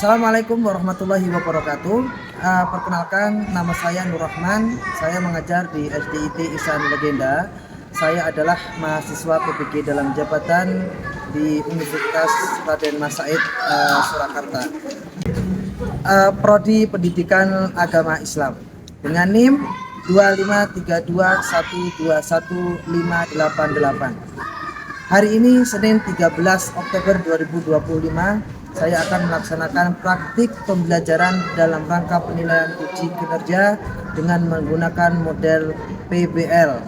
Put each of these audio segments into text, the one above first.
Assalamualaikum warahmatullahi wabarakatuh. Perkenalkan, nama saya Nur Rahman. Saya mengajar di SDIT Ihsan Legenda. Saya adalah mahasiswa PPG dalam jabatan di Universitas Raden Mas Said, Surakarta. Prodi Pendidikan Agama Islam dengan NIM 25321215888. Hari ini Senin 13 Oktober 2025, saya akan melaksanakan praktik pembelajaran dalam rangka penilaian uji kinerja dengan menggunakan model PBL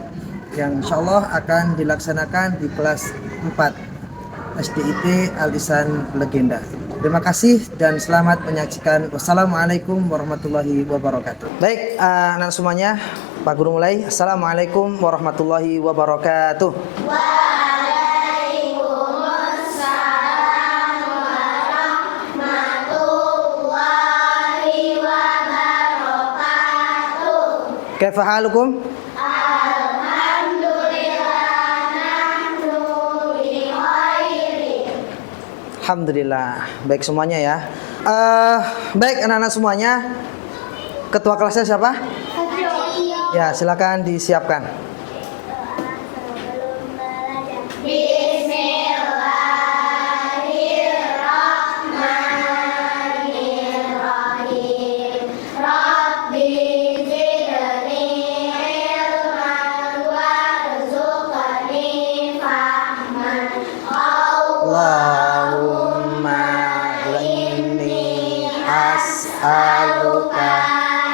yang insya Allah akan dilaksanakan di kelas 4 SDIT Al Ihsan Legenda. Terima kasih dan selamat menyaksikan. Wassalamualaikum warahmatullahi wabarakatuh. Baik, anak semuanya, Pak Guru mulai. Assalamualaikum warahmatullahi wabarakatuh. Kaifa halukum? Alhamdulillah. Baik semuanya ya. Baik anak-anak semuanya. Ketua kelasnya siapa? Ya, silakan disiapkan. Allahumma inni as'aluka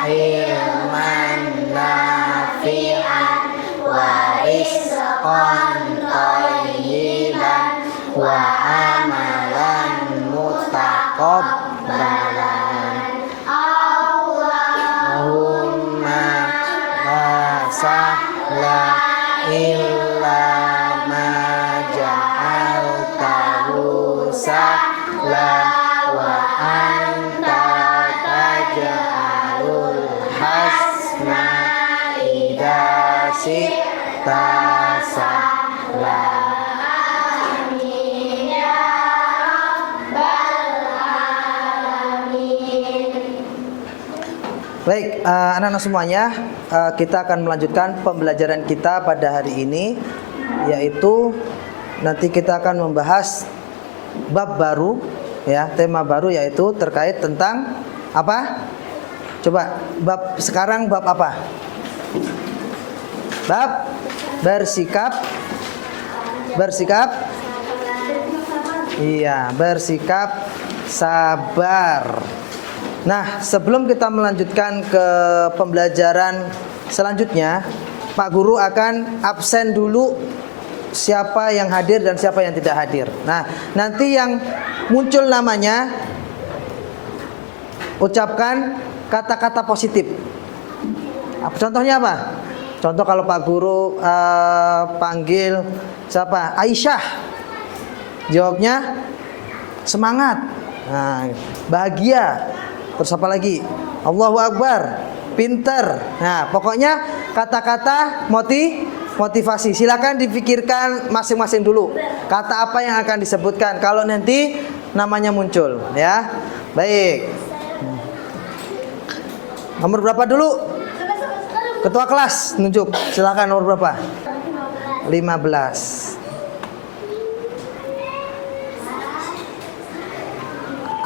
ilman nafi'an wa rizqan thayyiban wa amalan mutaqabbalan. Allahumma la sahla illa ma ja'altahu sahla wa anta taj'alul hasna idza syi'ta sahla. Amin ya rabbal alamin. Baik, anak-anak semuanya, kita akan melanjutkan pembelajaran kita pada hari ini, yaitu nanti kita akan membahas bab baru, ya, tema baru, yaitu terkait tentang apa? Coba bab sekarang bab apa? Bab bersikap. Iya, bersikap sabar. Nah, sebelum kita melanjutkan ke pembelajaran selanjutnya, Pak Guru akan absen dulu siapa yang hadir dan siapa yang tidak hadir. Nah, nanti yang muncul namanya ucapkan kata-kata positif. Contohnya apa? Contoh kalau Pak Guru panggil siapa? Aisyah. Jawabnya semangat. Nah, bahagia. Terus apa lagi? Allahu Akbar. Pinter. Nah, pokoknya kata-kata motivasi. Silakan dipikirkan masing-masing dulu. Kata apa yang akan disebutkan kalau nanti namanya muncul, ya. Baik. Nomor berapa dulu? Ketua kelas nunjuk. Silakan nomor berapa? 15.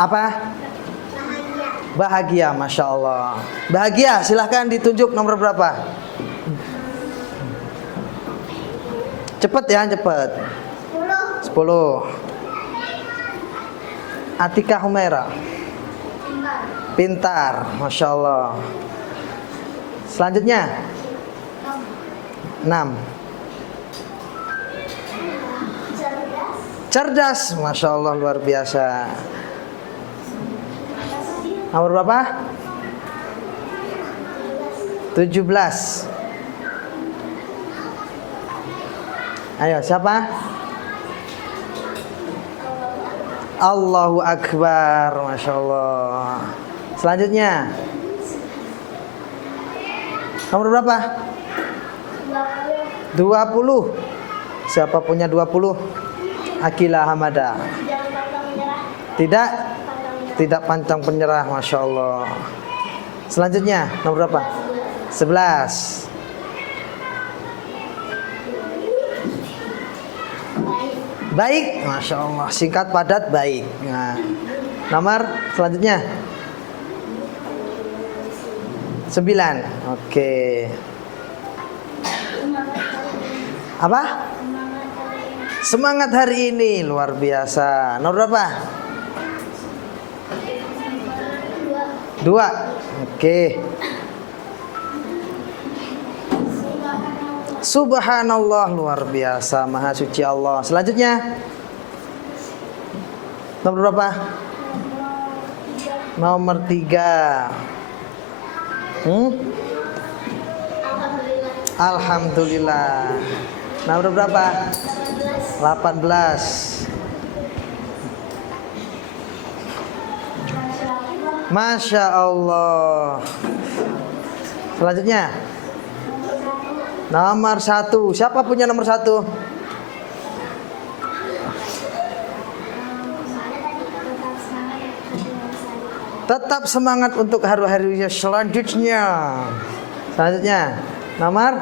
Apa? Bahagia, Masya Allah. Bahagia, silahkan ditunjuk nomor berapa? Cepet ya, cepet. 10. Atika Humaira. Pintar, Masya Allah. Selanjutnya 6. Cerdas, Masya Allah, luar biasa. Nomor berapa? 17. Ayo, siapa? Allahu Akbar, Masya Allah. Selanjutnya nomor berapa? 20. Siapa punya 20? Akila Hamada. Tidak? tidak pantang penyerah, Masya Allah. Selanjutnya nomor berapa? 11. Baik, Masya Allah. Singkat padat baik. Nah, nomor selanjutnya 9. Oke. Apa? Semangat hari ini luar biasa. Nomor berapa? 2. Oke. Subhanallah, luar biasa, maha suci Allah. Selanjutnya nomor berapa? Nomor 3. Alhamdulillah. Nomor berapa? 18. Masya Allah. Selanjutnya nomor 1. Siapa punya nomor 1? Tetap semangat untuk hari-hari selanjutnya. Selanjutnya nomor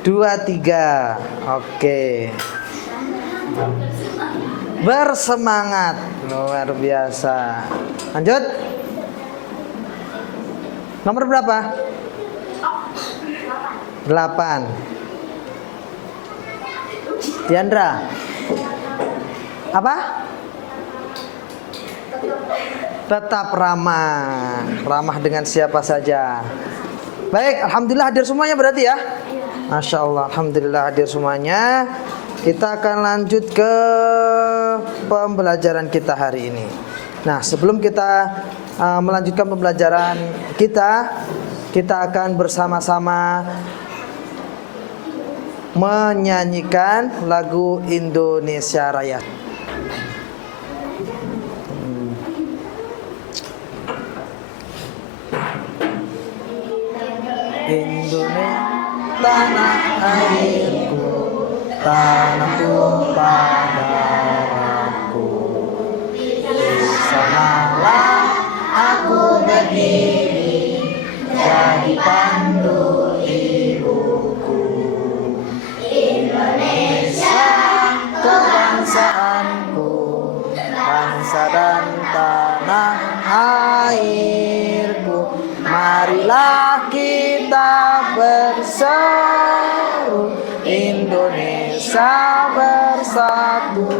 23. Oke. Bersemangat, luar biasa. Lanjut. Nomor berapa? 8. Diandra. Apa? Tetap ramah. Ramah dengan siapa saja. Baik, alhamdulillah hadir semuanya berarti ya? Masya Allah, alhamdulillah hadir semuanya. Kita akan lanjut ke pembelajaran kita hari ini. Nah, sebelum kita melanjutkan pembelajaran kita akan bersama-sama menyanyikan lagu Indonesia Raya. Indonesia tanah airku, tanah tumpah darahku. Di sanalah aku berdiri, jadi pandu ibuku. Indonesia kebangsaanku, bangsa dan tanah airku. Marilah kita berseru, Indonesia bersatu.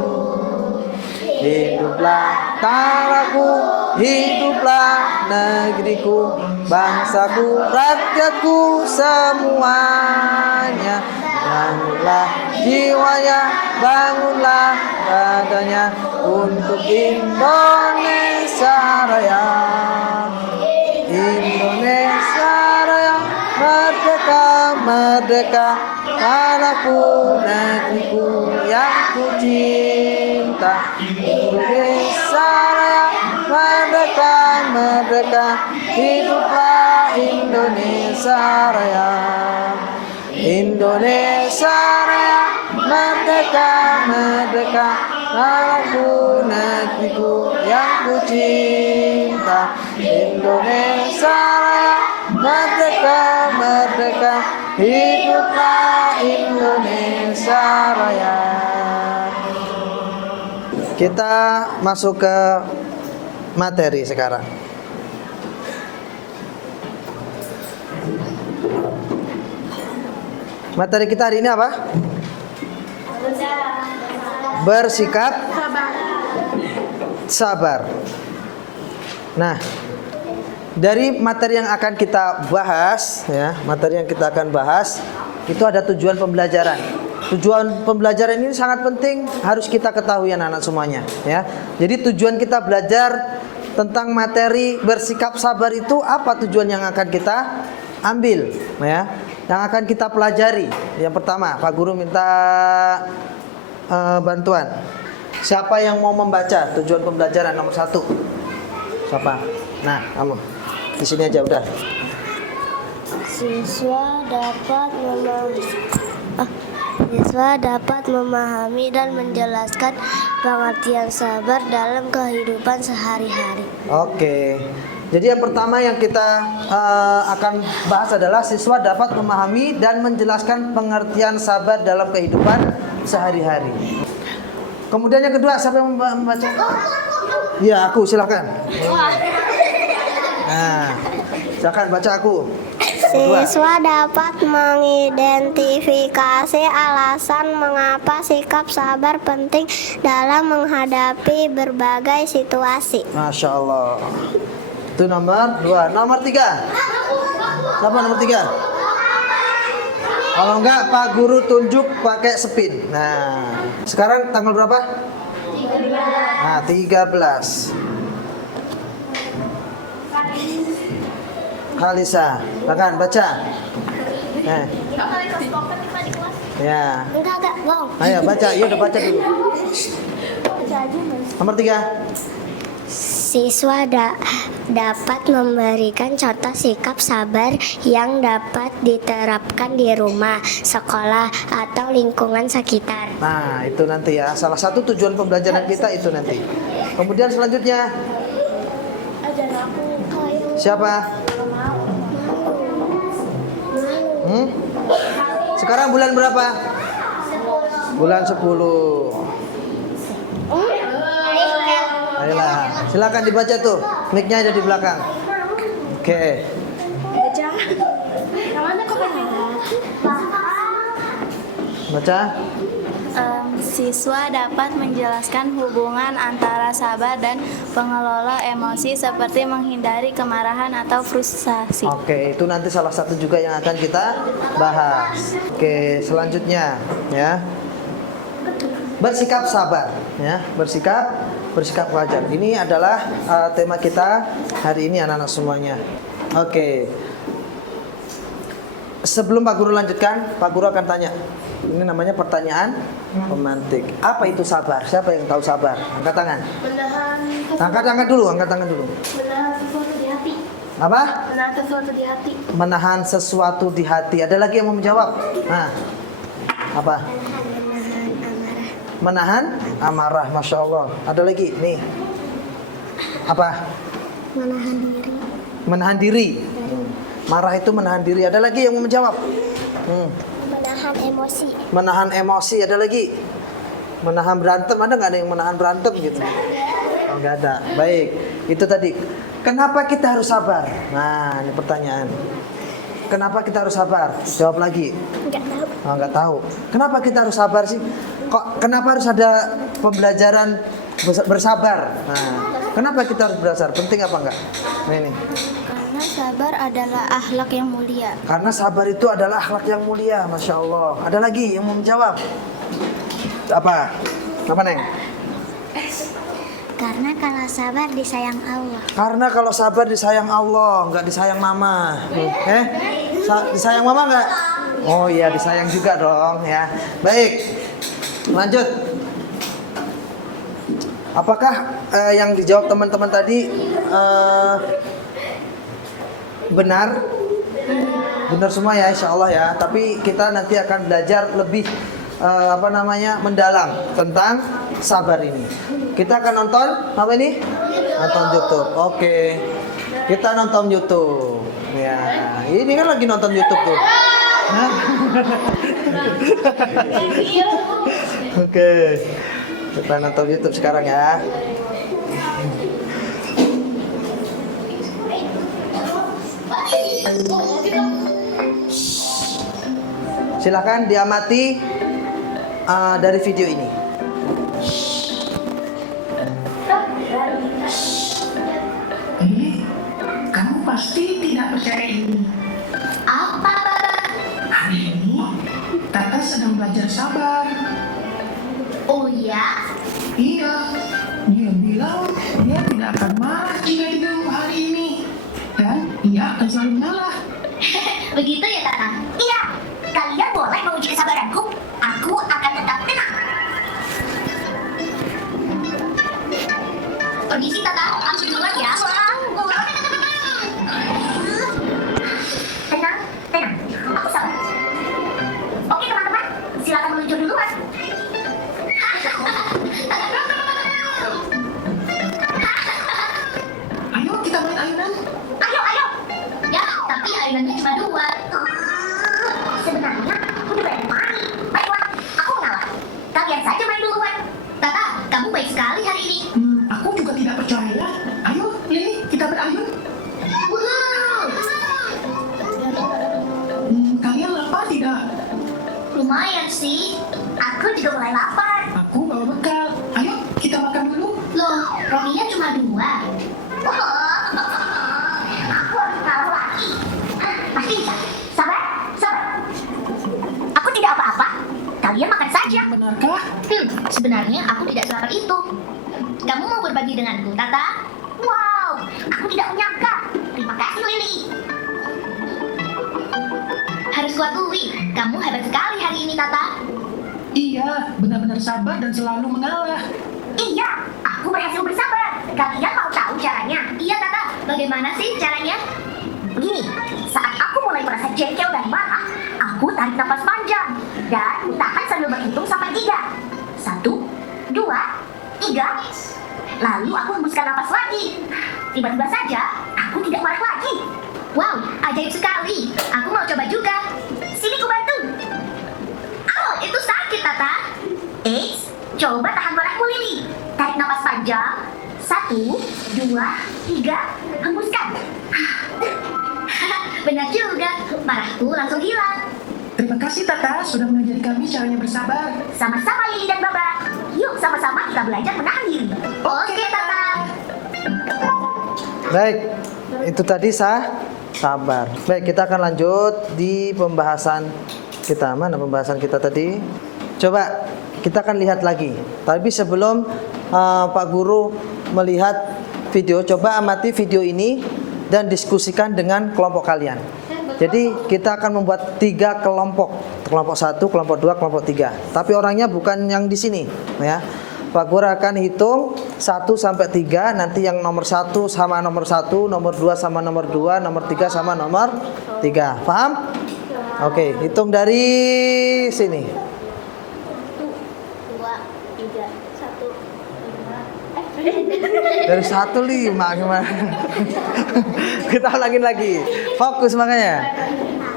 Hiduplah tanahku, hiduplah negeriku, bangsaku, rakyatku semuanya. Bangunlah jiwanya, bangunlah badannya untuk Indonesia Raya. Indonesia Raya, merdeka, merdeka, tanahku, negeriku yang ku cinta. Indonesia Raya, merdeka, merdeka, hiduplah Indonesia Raya. Indonesia Raya, merdeka, merdeka, tanahku, negeriku yang ku cinta. Indonesia Raya, merdeka, merdeka, hiduplah Indonesia Raya. Kita masuk ke materi sekarang. Materi kita hari ini apa? Bersikap sabar. Nah, dari materi yang akan kita bahas, ya, materi yang kita akan bahas itu ada tujuan pembelajaran. Tujuan pembelajaran ini sangat penting, harus kita ketahui anak-anak semuanya, ya. Jadi tujuan kita belajar tentang materi bersikap sabar itu apa tujuan yang akan kita ambil, ya, yang akan kita pelajari. Yang pertama, Pak Guru minta bantuan. Siapa yang mau membaca tujuan pembelajaran nomor 1? Siapa? Nah, kamu di sini aja udah. Siswa dapat Siswa dapat memahami dan menjelaskan pengertian sabar dalam kehidupan sehari-hari. Oke. Jadi yang pertama yang kita akan bahas adalah siswa dapat memahami dan menjelaskan pengertian sabar dalam kehidupan sehari-hari. Kemudian yang kedua, siapa yang membaca? Iya, aku, silakan. Nah, silakan baca aku. Siswa dapat mengidentifikasi alasan mengapa sikap sabar penting dalam menghadapi berbagai situasi. Masya Allah. Itu nomor 2. Nomor 3. Siapa nomor 3? Kalau enggak, Pak Guru tunjuk pakai spin. Nah, sekarang tanggal berapa? 13. Nah, 13. Kalisa, bahkan baca. Ya. Enggak, bohong. Ayo baca, iya udah baca dulu. Nomor 3. Siswa dapat memberikan contoh sikap sabar yang dapat diterapkan di rumah, sekolah, atau lingkungan sekitar. Nah, itu nanti ya. Salah satu tujuan pembelajaran kita itu nanti. Kemudian selanjutnya. Siapa? Sekarang bulan berapa? Bulan 10. Ayolah, silakan dibaca tuh. Mic-nya ada di belakang. Oke. Baca. Siswa dapat menjelaskan hubungan antara sabar dan pengelola emosi seperti menghindari kemarahan atau frustasi. Oke, itu nanti salah satu juga yang akan kita bahas. Oke, selanjutnya ya. Bersikap sabar ya, bersikap wajar. Ini adalah tema kita hari ini anak-anak semuanya. Oke. Sebelum Pak Guru lanjutkan, Pak Guru akan tanya. Ini namanya pertanyaan pemantik. Apa itu sabar? Siapa yang tahu sabar? Angkat tangan. Angkat dulu. Menahan sesuatu di hati. Apa? Menahan sesuatu di hati. Menahan sesuatu di hati. Ada lagi yang mau menjawab? Nah, apa? Menahan amarah. Masya Allah. Ada lagi? Nih. Apa? Menahan diri. Menahan diri. Marah itu menahan diri. Ada lagi yang mau menjawab? Menahan emosi. Menahan emosi. Ada lagi? Menahan berantem. Ada nggak ada yang menahan berantem gitu? Oh, nggak ada. Baik. Itu tadi. Kenapa kita harus sabar? Nah, ini pertanyaan. Kenapa kita harus sabar? Jawab lagi. Enggak tahu. Oh, nggak tahu. Kenapa kita harus sabar sih? Kenapa harus ada pembelajaran bersabar? Nah, kenapa kita harus bersabar? Penting apa enggak? Nah, ini. Karena sabar adalah akhlak yang mulia. Karena sabar itu adalah akhlak yang mulia, Masya Allah. Ada lagi yang mau menjawab? Apa? Apa, Neng? Karena kalau sabar disayang Allah. Karena kalau sabar disayang Allah, nggak disayang mama. Disayang mama nggak? Oh iya, disayang juga dong ya. Baik, lanjut. Apakah yang dijawab teman-teman tadi benar? Benar semua ya, insya Allah ya. Tapi kita nanti akan belajar lebih mendalam tentang sabar ini. Kita akan nonton apa ini? Nonton YouTube. Oke. Kita nonton YouTube. Ya, ini kan lagi nonton YouTube tuh. Oke. Kita nonton YouTube sekarang ya. Silakan diamati dari video ini. Kamu pasti tidak percaya ini. Apa? Hari ini, Tata sedang belajar sabar. Oh ya? Iya, dia bilang dia tidak akan marah jika diganggu hari ini. Dan ia akan selalu mengalah. Begitu ya, Tata? Iya. Kalian boleh menguji kesabaranku. Aku akan tetap tenang. Permisi, Tata. Langsung duluan ya. Tenang. Aku sabar. Oke, teman-teman. Silakan Lumayan sih. Aku juga mulai lapar. Aku bawa bekal. Ayo, kita makan dulu. Loh, rotinya cuma 2. Aku harus ngalah lagi. Pasti bisa. Sabar, sabar. Aku tidak apa-apa. Kalian makan saja. Benarkah? Sebenarnya aku tidak selamat itu. Kamu mau berbagi denganku, Tata? Wow, aku tidak menyangka. Terima kasih, Lily. Harus kuakui, kamu hebat sekali hari ini, Tata. Iya, benar-benar sabar dan selalu mengalah. Iya, aku berhasil bersabar. Kalian mau tahu caranya? Iya, Tata. Bagaimana sih caranya? Begini, saat aku mulai merasa jengkel dan marah, aku tarik nafas panjang dan tahan sambil berhitung sampai 3. 1, 2, 3. Lalu aku hembuskan nafas lagi. Tiba-tiba saja, aku tidak marah lagi. Wow, ajaib sekali. Aku mau coba juga. Sini ku bantu. Oh, itu sakit, Tata. Eits, coba tahan marahmu, Lily. Tarik nafas panjang. 1, 2, 3. Hembuskan. Benar juga, marahku langsung hilang. Terima kasih Tata sudah mengajari kami caranya bersabar. Sama-sama Lily dan Baba. Yuk sama-sama kita belajar menahan diri. Oke, Tata. Baik, itu tadi sabar. Baik, kita akan lanjut di pembahasan kita. Mana pembahasan kita tadi? Coba kita akan lihat lagi. Tapi sebelum Pak Guru melihat video, coba amati video ini dan diskusikan dengan kelompok kalian. Jadi kita akan membuat 3 kelompok. Kelompok 1, kelompok 2, kelompok 3. Tapi orangnya bukan yang di sini, ya. Pak Guru akan hitung 1 sampai 3. Nanti yang nomor 1 sama nomor 1, nomor 2 sama nomor 2, nomor 3 sama nomor 3. Paham? Oke, hitung dari sini. 2, 3, 1, 5. Dari 1, 5 gimana? Kita ulangin lagi. Fokus makanya.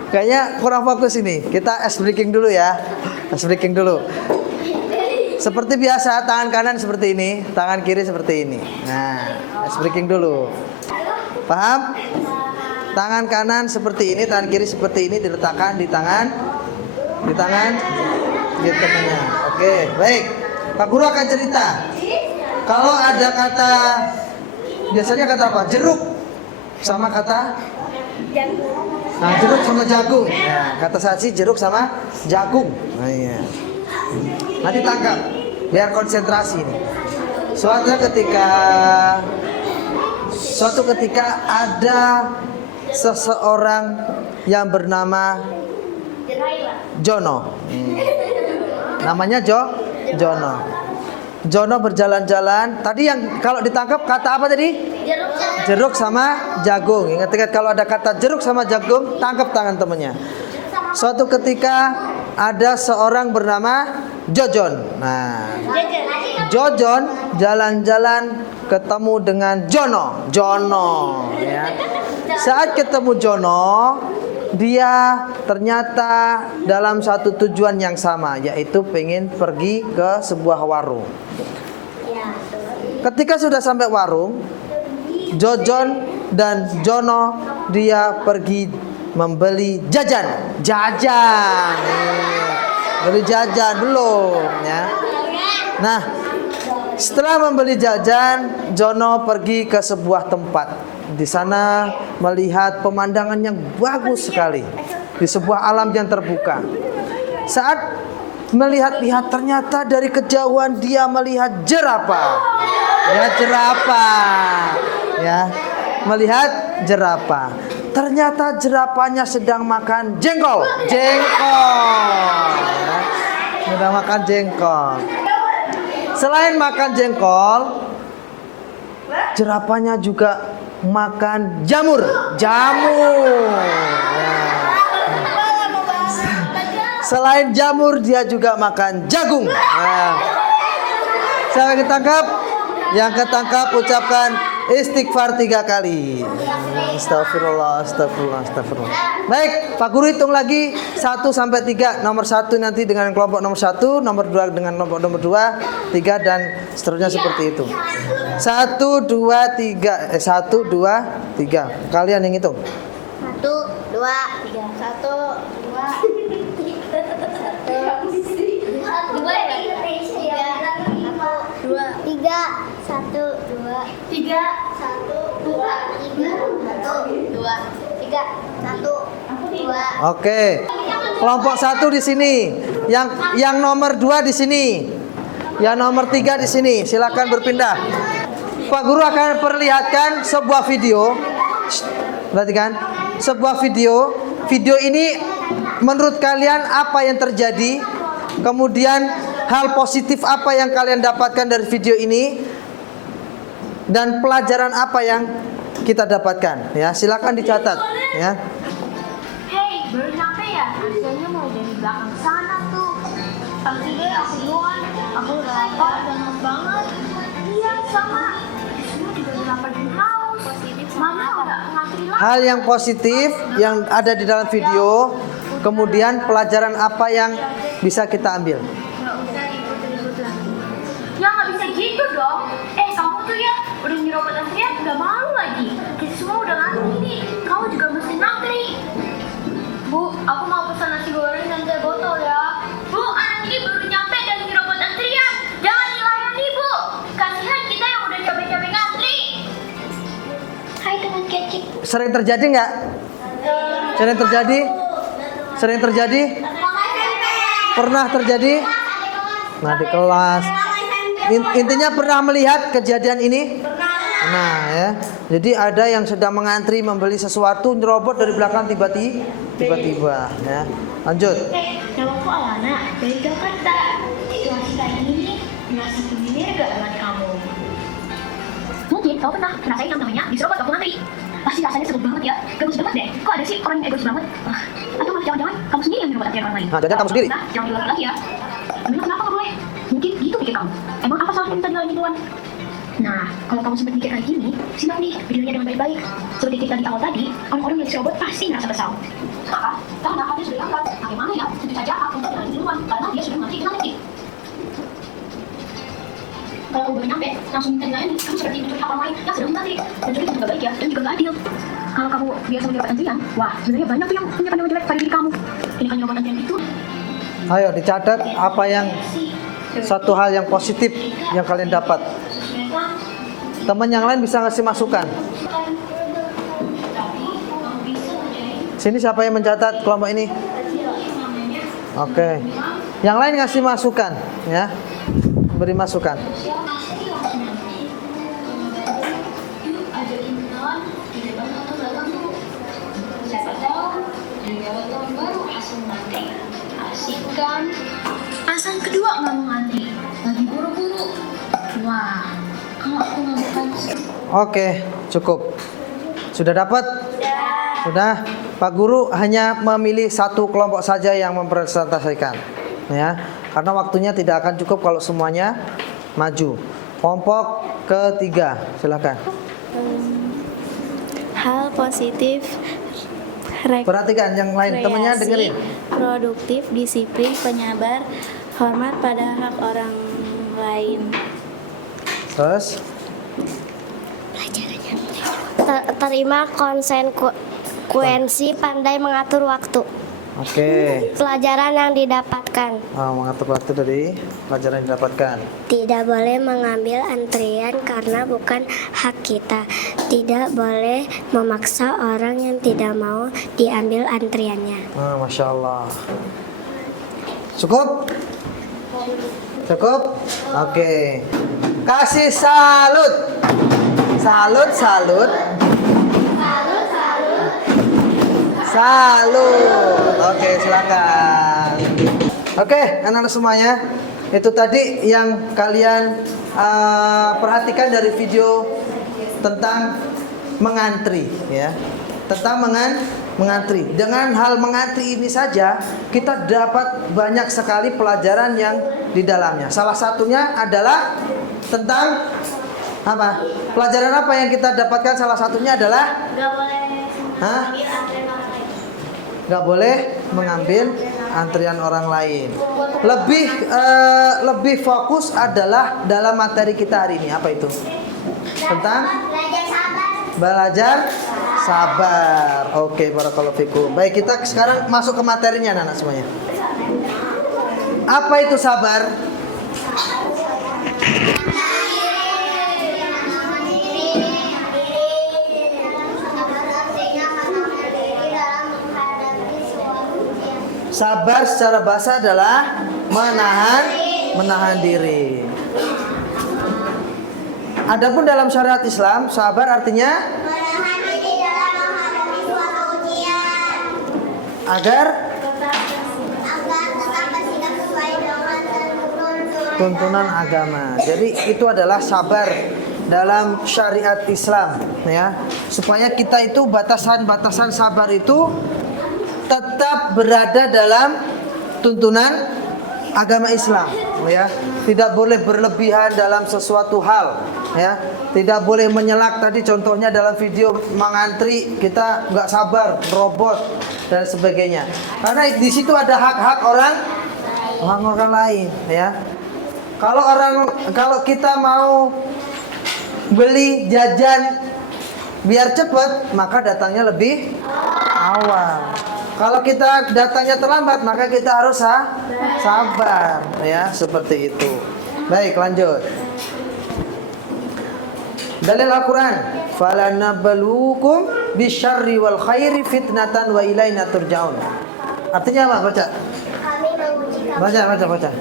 Kayaknya kurang fokus ini. Kita ice breaking dulu ya. Ice breaking dulu. Seperti biasa, tangan kanan seperti ini, tangan kiri seperti ini. Nah, ice breaking dulu. Paham? Tangan kanan seperti ini, tangan kiri seperti ini, diletakkan di tangan di temannya. Oke, baik. Pak Guru akan cerita. Kalau ada kata, biasanya kata apa? Jeruk sama kata nah, jeruk sama jagung. Nah, kata saji jeruk sama jagung. Nah, iya. Nanti tangkap, biar konsentrasi nih. Suatu ketika ada seseorang yang bernama Jono. Namanya Jono. Jono berjalan-jalan. Tadi yang kalau ditangkap kata apa tadi? Jeruk sama jagung. Ingat-ingat kalau ada kata jeruk sama jagung, tangkap tangan temannya. Suatu ketika ada seorang bernama Jojon. Nah, Jojon jalan-jalan ketemu dengan Jono, ya. Saat ketemu Jono, dia ternyata dalam satu tujuan yang sama, yaitu pengen pergi ke sebuah warung. Ketika sudah sampai warung, Jojon dan Jono dia pergi membeli jajan. Beli jajan belum ya. Nah, setelah membeli jajan, Jono pergi ke sebuah tempat. Di sana melihat pemandangan yang bagus sekali di sebuah alam yang terbuka. Saat melihat-lihat, ternyata dari kejauhan dia melihat jerapah. Melihat jerapah. Ternyata jerapahnya sedang makan jengkol. Sedang makan jengkol. Selain makan jengkol, jerapahnya juga makan jamur. Selain jamur, dia juga makan jagung. Sampai ketangkap? Yang ketangkap ucapkan istighfar 3 kali. Astagfirullah. Baik, Pak Guru hitung lagi 1 sampai 3. Nomor 1 nanti dengan kelompok nomor 1, nomor 2 dengan kelompok nomor 2, 3 dan seterusnya seperti itu. 1, 2, 3. 1, 2, 3. Kalian yang hitung. 1, 2, 3. 1, 2, 3. 1, 2, 3. Oke. Kelompok 1 di sini. Yang nomor 2 di sini. Yang nomor 3 di sini. Silakan berpindah. Pak Guru akan perlihatkan sebuah video. Perhatikan. Sebuah video. Video ini menurut kalian apa yang terjadi? Kemudian hal positif apa yang kalian dapatkan dari video ini? Dan pelajaran apa yang kita dapatkan? Ya, silakan dicatat, ya. Hei, baru nyampe ya? Harusnya mau dari belakang sana tuh. Tapi deh aku duluan. Aku udah lapar dan haus banget. Iya, sama. Semua juga udah lapar dan haus. Mama udah ngantri lagi. Hal yang positif yang ada di dalam video, kemudian pelajaran apa yang bisa kita ambil? Ya nggak bisa gitu dong. Kamu tuh ya udah nyerobot antrian nggak malu lagi. Kita semua udah ngantri nih. Kamu juga mesti ngantri. Bu, aku mau pesan nasi goreng dan teh botol ya. Bu, anak ini baru nyampe dan nyerobot antrian. Jangan dilayani, Bu. Kasihan kita yang udah capek-capek ngantri. Hai teman kecil. Sering terjadi nggak? Sering terjadi? Sering terjadi? Pernah terjadi? Nah, di kelas. Intinya pernah melihat kejadian ini? Nah, ya. Jadi ada yang sedang mengantri membeli sesuatu, nyerobot dari belakang tiba-tiba, ya. Lanjut. Namaku Alana dari Jakarta. Situasi kayak gini nih, merasa familiar gak dengan kamu? Mungkin kau pernah ngerasain yang namanya diserobot waktu ngantri. Pasti rasanya seru banget ya. Egois banget deh. Kok ada sih orang yang egois banget? Atau malah jangan-jangan kamu sendiri yang nyerobot antrian orang lain? Nah, jangan kamu sendiri. Nah, jangan diulang lagi ya. Emang kenapa gak boleh? Mungkin gitu pikir kamu. Emang apa salahnya minta dilayani duluan? Nah, kalau kamu sempat mikir kayak gini, simak nih videonya dengan baik-baik. Seperti kita di awal tadi, orang-orang yang diserobot pasti merasa kesal. Kenapa? Karena hatinya sudah diangkat. Bagaimana ya? Tentu saja aku untuk dilayani duluan, karena dia sudah mati dengan nanti. Kalau kamu baru nyampe, langsung minta dilayani, kamu seperti mencuri hak orang lain yang sedang mengantri. Dan juga itu gak baik ya, dan juga gak adil. Kalau kamu biasa menyerobot antrian, wah sebenarnya banyak tuh yang punya pandangan jelek pada diri kamu. Ini kan nyerobot antrian itu. Ayo dicatat apa yang satu hal yang positif yang kalian dapat. Teman yang lain bisa ngasih masukan. Sini siapa yang mencatat kelompok ini? Oke. Yang lain ngasih masukan, ya. Beri masukan. Alasan kedua nggak mau ngantri, lagi buru-buru. Wah, kalau aku nggak makan. Oke, cukup. Sudah dapat? Sudah. Pak Guru hanya memilih satu kelompok saja yang mempresentasikan, ya. Karena waktunya tidak akan cukup kalau semuanya maju. Kelompok ketiga, silakan. Hal positif Perhatikan yang lain, temannya dengerin. produktif, disiplin, penyabar, hormat pada hak orang lain. Terus, Terima konsekuensi, pandai mengatur waktu. oke. Pelajaran yang didapatkan. Mengatur waktu dari pelajaran yang didapatkan. Tidak boleh mengambil antrian karena bukan hak kita. Tidak boleh memaksa orang yang tidak mau diambil antriannya. Masya Allah. Cukup? Cukup? Oke. Kasih salut. Salut, salut. Salut. Oke, silakan. Oke, anak-anak semuanya. Itu tadi yang kalian perhatikan dari video tentang mengantri, ya. Tentang mengantri. Dengan hal mengantri ini saja kita dapat banyak sekali pelajaran yang di dalamnya. Salah satunya adalah tentang apa? Pelajaran apa yang kita dapatkan? Salah satunya adalah nggak boleh mengambil antrian orang lain. Lebih fokus adalah dalam materi kita hari ini. Apa itu? Tentang belajar sabar. Oke, barakallahu fikum. Baik, kita sekarang masuk ke materinya anak-anak semuanya. Apa itu sabar? Sabar secara bahasa adalah menahan diri. Adapun dalam syariat Islam, sabar artinya Menahan diri dalam menghadapi suatu ujian agar agar tetap bersikap sesuai dengan tuntunan agama. Jadi itu adalah sabar dalam syariat Islam, ya. Supaya kita itu batasan-batasan sabar itu tetap berada dalam tuntunan agama Islam, ya. Tidak boleh berlebihan dalam sesuatu hal, ya. Tidak boleh menyelak, tadi contohnya dalam video mengantri kita nggak sabar, robot dan sebagainya. Karena di situ ada hak-hak orang lain, ya. Kalau kita mau beli jajan biar cepat, maka datangnya lebih awal. Kalau kita datangnya terlambat, maka kita harus sabar, ya, seperti itu. Baik, lanjut. Dalil Al-Quran, "Falanabluukum bisyarri wal khairi fitnatan wa ilaina turja'un." Artinya apa? Baca. Baca.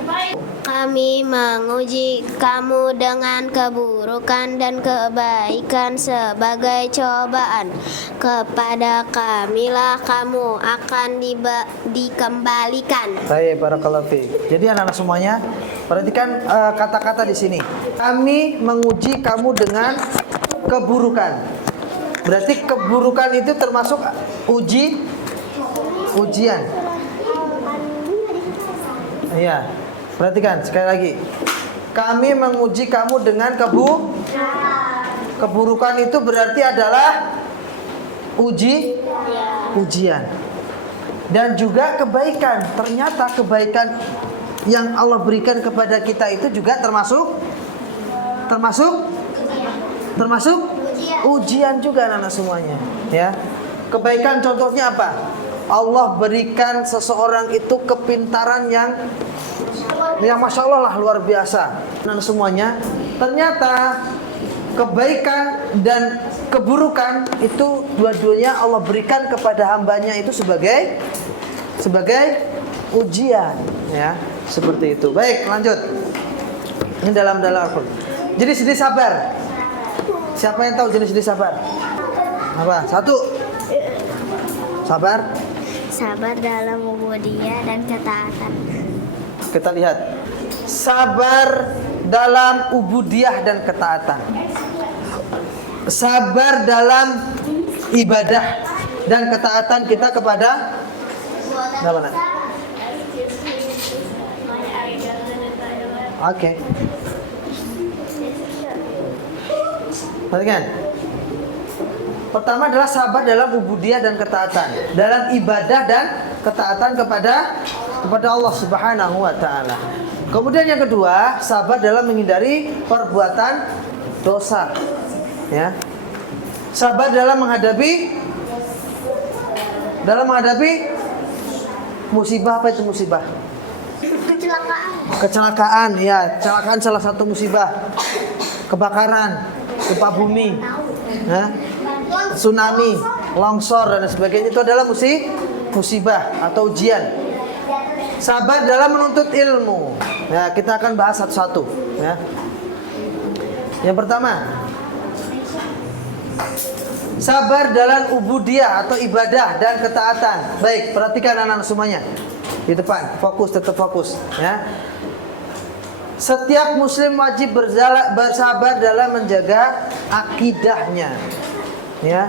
Kami menguji kamu dengan keburukan dan kebaikan sebagai cobaan. Kepada kamilah kamu akan dikembalikan. Baik, barakallahu fiik. Jadi anak-anak semuanya, perhatikan kata-kata di sini. Kami menguji kamu dengan keburukan. Berarti keburukan itu termasuk ujian. Iya. Perhatikan sekali lagi. Kami menguji kamu dengan keburukan itu berarti adalah ujian. Dan juga kebaikan. Ternyata kebaikan yang Allah berikan kepada kita itu juga termasuk ujian juga anak-anak semuanya, ya. Kebaikan contohnya apa? Allah berikan seseorang itu kepintaran yang Masya Allah lah, luar biasa. Dan semuanya, ternyata kebaikan dan keburukan itu dua-duanya Allah berikan kepada hambanya itu sebagai ujian, ya, seperti itu. Baik, lanjut. Ini dalam Al-Quran. Jenis sabar. Siapa yang tahu jenis sabar? Apa? 1. Sabar. Sabar dalam ubudiyah dan ketaatan. Kita lihat. Sabar dalam ubudiyah dan ketaatan. Sabar dalam ibadah dan ketaatan kita kepada mana? Oke. Perhatikan. Pertama adalah sabar dalam ubudiyah dan ketaatan, dalam ibadah dan ketaatan kepada Allah Subhanahu wa taala. Kemudian yang kedua, sabar dalam menghindari perbuatan dosa. Ya. Sabar dalam menghadapi musibah. Apa itu musibah? Kecelakaan, ya. Kecelakaan salah satu musibah. Kebakaran, gempa bumi, ya. Tsunami, longsor dan sebagainya, itu adalah musibah atau ujian. Sabar dalam menuntut ilmu. Ya, kita akan bahas satu-satu, ya. Yang pertama, sabar dalam ubudiyah atau ibadah dan ketaatan. Baik, perhatikan anak-anak semuanya. Di depan, tetap fokus, ya. Setiap muslim wajib bersabar dalam menjaga akidahnya, ya.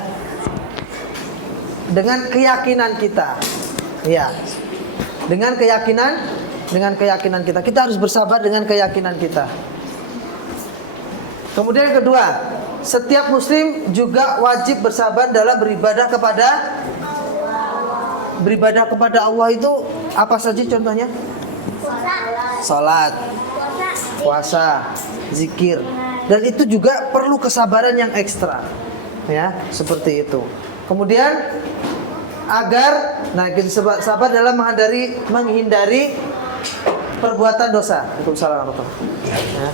Dengan keyakinan kita. Ya. Dengan keyakinan kita harus bersabar dengan keyakinan kita. Kemudian yang kedua, setiap muslim juga wajib bersabar dalam beribadah kepada Allah itu apa saja contohnya? Salat, puasa, zikir, dan itu juga perlu kesabaran yang ekstra, ya, seperti itu. Kemudian kita sabar dalam menghindari perbuatan dosa. Waalaikumsalam warahmatullahi wabarakatuh. Ya.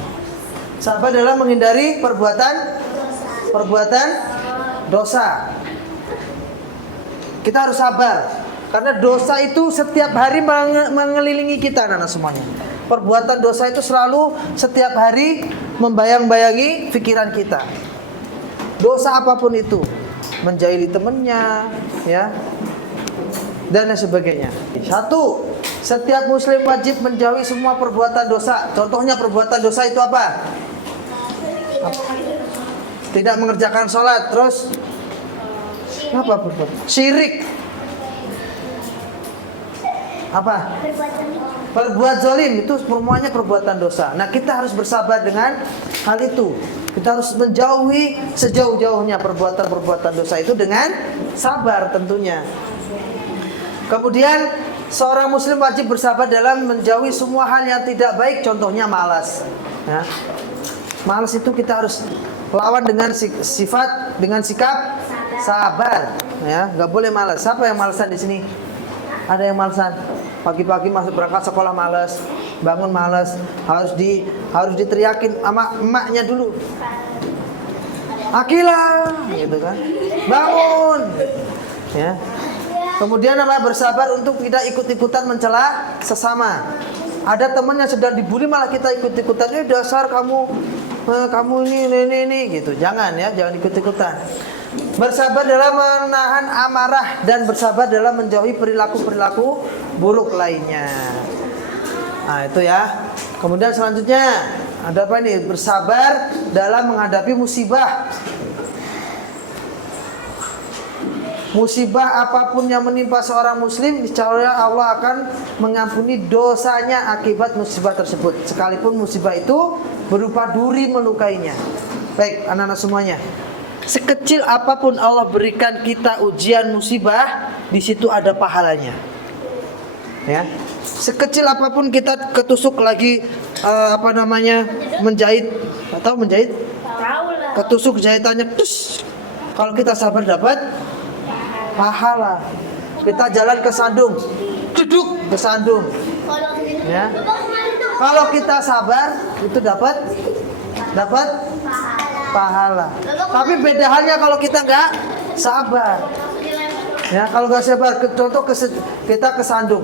Sabar dalam menghindari perbuatan dosa. Kita harus sabar. Karena dosa itu setiap hari mengelilingi kita, anak-anak semuanya. Perbuatan dosa itu selalu setiap hari membayang-bayangi pikiran kita. Dosa apapun itu, menjahili temannya, ya, dan lain sebagainya. Satu, setiap muslim wajib menjauhi semua perbuatan dosa. Contohnya perbuatan dosa itu apa? Tidak mengerjakan sholat, terus apa perbuatan? Syirik. Apa? Berbuat zalim itu semuanya perbuatan dosa. Nah, kita harus bersabar dengan hal itu. Kita harus menjauhi sejauh-jauhnya perbuatan-perbuatan dosa itu dengan sabar tentunya. Kemudian seorang muslim wajib bersabar dalam menjauhi semua hal yang tidak baik. Contohnya malas, ya. Malas itu kita harus lawan dengan sifat, dengan sikap sabar, ya. Gak boleh malas. Siapa yang malasan di sini? Ada yang malasan? Pagi-pagi masuk berangkat sekolah malas, bangun malas, harus diteriakin sama emaknya dulu. Akila, gitu kan? Bangun, ya. Kemudian apa? Bersabar untuk tidak ikut-ikutan mencela sesama. Ada teman yang sedang dibully malah kita ikut-ikutan. Dasar kamu ini gitu. Jangan ya, jangan ikut-ikutan. Bersabar dalam menahan amarah dan bersabar dalam menjauhi perilaku-perilaku buruk lainnya. Nah, itu ya. Kemudian selanjutnya ada apa ini? Bersabar dalam menghadapi musibah. Musibah apapun yang menimpa seorang muslim, insya Allah akan mengampuni dosanya akibat musibah tersebut, sekalipun musibah itu berupa duri melukainya. Baik, anak-anak semuanya, sekecil apapun Allah berikan kita ujian musibah, di situ ada pahalanya. Ya, sekecil apapun kita ketusuk lagi menjahit atau menjahit, ketusuk jahitannya, kalau kita sabar dapat pahala. Kita jalan ke sandung, duduk ke sandung, ya. Kalau kita sabar itu dapat pahala. Tapi beda halnya kalau kita nggak sabar. Ya, kalau nggak sabar, contoh kita ke sandung,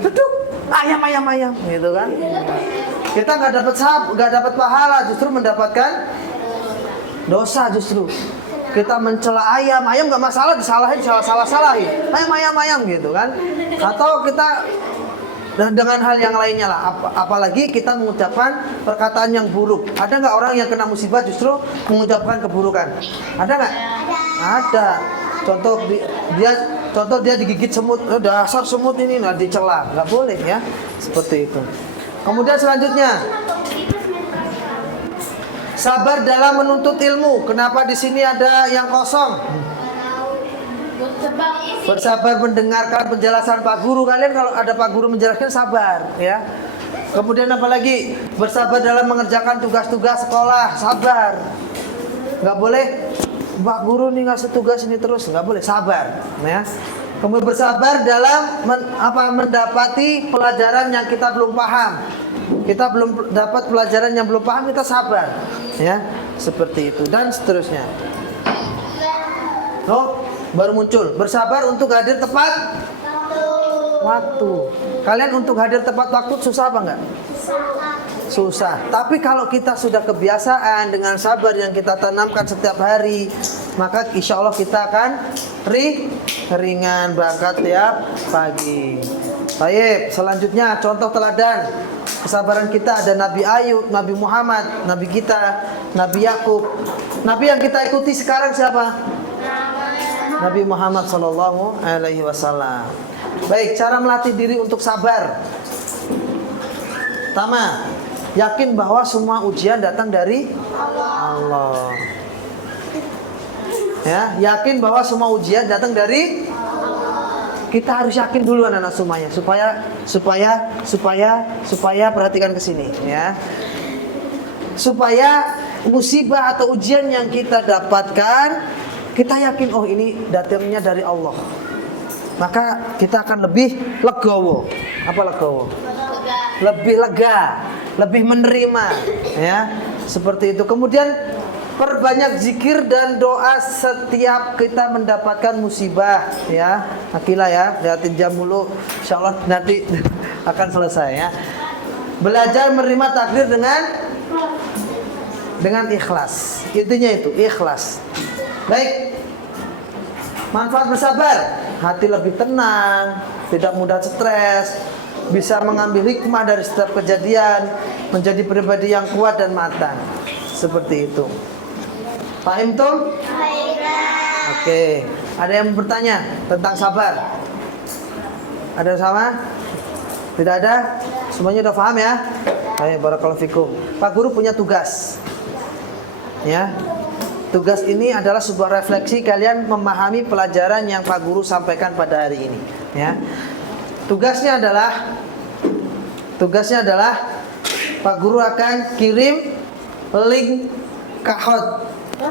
duduk, ayam, gitu kan. Kita nggak dapat pahala, justru mendapatkan dosa justru. Kita mencela ayam nggak masalah, disalahin, salahin, ayam gitu kan. Atau kita dengan hal yang lainnya lah, apalagi kita mengucapkan perkataan yang buruk. Ada nggak orang yang kena musibah justru mengucapkan keburukan? Ada nggak? Ada. Contoh dia digigit semut, dasar semut ini, nggak dicela, nggak boleh ya, seperti itu. Kemudian selanjutnya, sabar dalam menuntut ilmu. Kenapa di sini ada yang kosong? Bersabar mendengarkan penjelasan Pak Guru. Kalian kalau ada Pak Guru menjelaskan sabar, ya. Kemudian apa lagi? Bersabar dalam mengerjakan tugas-tugas sekolah, sabar. Nggak boleh Pak Guru nih ngasih tugas ini terus, nggak boleh, sabar, ya. Kemudian bersabar dalam mendapati pelajaran yang kita belum paham. Kita belum dapat pelajaran yang belum paham, kita sabar, ya, seperti itu dan seterusnya. Baru muncul bersabar untuk hadir tepat waktu. Kalian untuk hadir tepat waktu susah apa enggak? Susah. Tapi kalau kita sudah kebiasaan dengan sabar yang kita tanamkan setiap hari, maka insya Allah kita akan ringan berangkat tiap pagi. Baik, selanjutnya contoh teladan kesabaran kita ada Nabi Ayub, Nabi Muhammad, Nabi kita, Nabi Yakub. Nabi yang kita ikuti sekarang siapa? Nabi Muhammad Sallallahu Alaihi Wasallam. Baik, cara melatih diri untuk sabar. Pertama, yakin bahwa semua ujian datang dari Allah. Ya, yakin bahwa semua ujian datang dari kita harus yakin dulu anak-anak semuanya supaya perhatikan ke sini ya. Supaya musibah atau ujian yang kita dapatkan kita yakin oh ini datangnya dari Allah. Maka kita akan lebih legowo. Apa legowo? Lebih lega, lebih menerima ya. Seperti itu. Kemudian Perbanyak zikir dan doa setiap kita mendapatkan musibah, ya. Akila ya, lihatin jam dulu. Insyaallah nanti akan selesai ya. Belajar menerima takdir dengan ikhlas. Intinya itu, ikhlas. Baik. Manfaat bersabar, hati lebih tenang, tidak mudah stres, bisa mengambil hikmah dari setiap kejadian, menjadi pribadi yang kuat dan matang. Seperti itu. Paham tuh? Oke. Ada yang bertanya tentang sabar? Ada yang sama? Tidak ada? Semuanya udah paham ya? Baik, barakallahu fikum. Pak Guru punya tugas. Ya. Tugas ini adalah sebuah refleksi kalian memahami pelajaran yang Pak Guru sampaikan pada hari ini, ya. Tugasnya adalah Pak Guru akan kirim link kahot. Ya,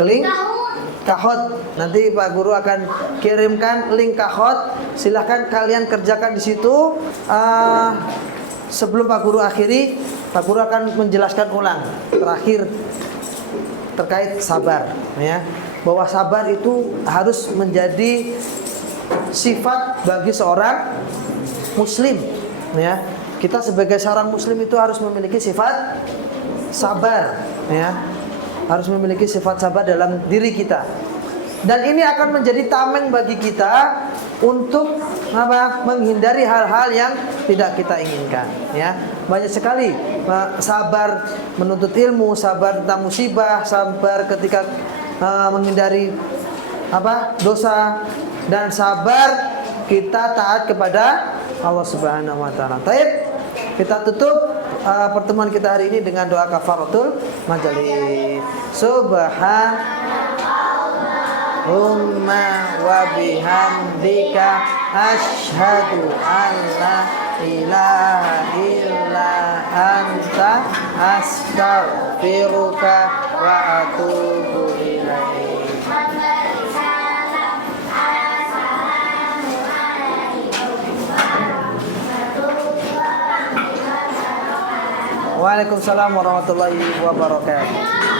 link kahot. Nanti Pak Guru akan kirimkan link kahot. Silahkan kalian kerjakan di situ. Sebelum Pak Guru akhiri, Pak Guru akan menjelaskan ulang terakhir terkait sabar, ya. Bahwa sabar itu harus menjadi sifat bagi seorang muslim, ya. Kita sebagai seorang muslim itu harus memiliki sifat sabar, ya. Harus memiliki sifat sabar dalam diri kita. Dan ini akan menjadi tameng bagi kita untuk menghindari hal-hal yang tidak kita inginkan, ya. Banyak sekali sabar menuntut ilmu, sabar tentang musibah, sabar ketika menghindari dosa, dan sabar kita taat kepada Allah Subhanahu wa taala. Baik, kita tutup pertemuan kita hari ini dengan doa kafaratul majelis. Subhanallahumma wa bihamdika asyhadu an la ilaha illa anta astaghfiruka wa atubu ilaik. Waalaikumsalam warahmatullahi wabarakatuh.